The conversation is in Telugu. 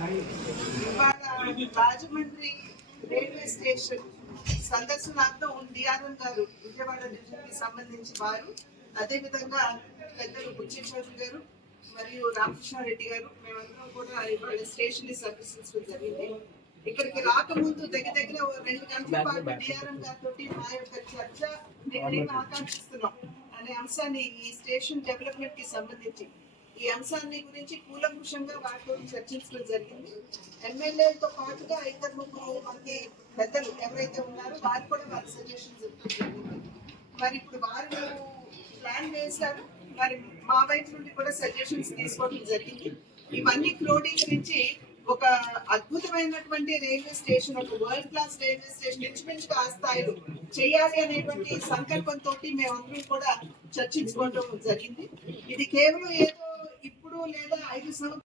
ఇవాళ రాజమండ్రి రైల్వే స్టేషన్ సందర్శనార్థం డిఆర్ఎం గారు విజయవాడ డివిజన్ కి సంబంధించి వారు, అదేవిధంగా పెద్దలు బుచ్చేశ్వరి గారు మరియు రామకృష్ణారెడ్డి గారు, మేమందరం కూడా ఇవాళ స్టేషన్ ని సందర్శించడం జరిగింది. ఇక్కడికి రాకముందు దగ్గర 2 గంటల పాటు డిఆర్ఎం గారితో మా యొక్క చర్చ నేను ఆకాంక్షిస్తున్నాం అనే అంశాన్ని, ఈ స్టేషన్ డెవలప్మెంట్ కి సంబంధించి ఈ అంశాన్ని గురించి కూలంకుషంగా వారితో చర్చించడం జరిగింది. ఎమ్మెల్యేలతో పాటుగా 2-3 మంది పెద్దలు ఎవరైతే ఉన్నారో వారు కూడా వారి సజెషన్స్ ఇవ్వడం జరిగింది. మరి ఇప్పుడు వారు ప్లాన్ వేశారు, మరి మా వైపు నుండి కూడా సజెషన్స్ తీసుకోవడం జరిగింది. ఇవన్నీ క్రోడీకరించి ఒక అద్భుతమైనటువంటి రైల్వే స్టేషన్, ఒక వరల్డ్ క్లాస్ రైల్వే స్టేషన్ ఇంచుమించుగా ఆ స్థాయిలో చేయాలి అనేటువంటి సంకల్పంతో మేమందరం కూడా చర్చించుకోవడం జరిగింది. ఇది కేవలం ఏదో ఇప్పుడు లేదా 5 సంవత్సరాలు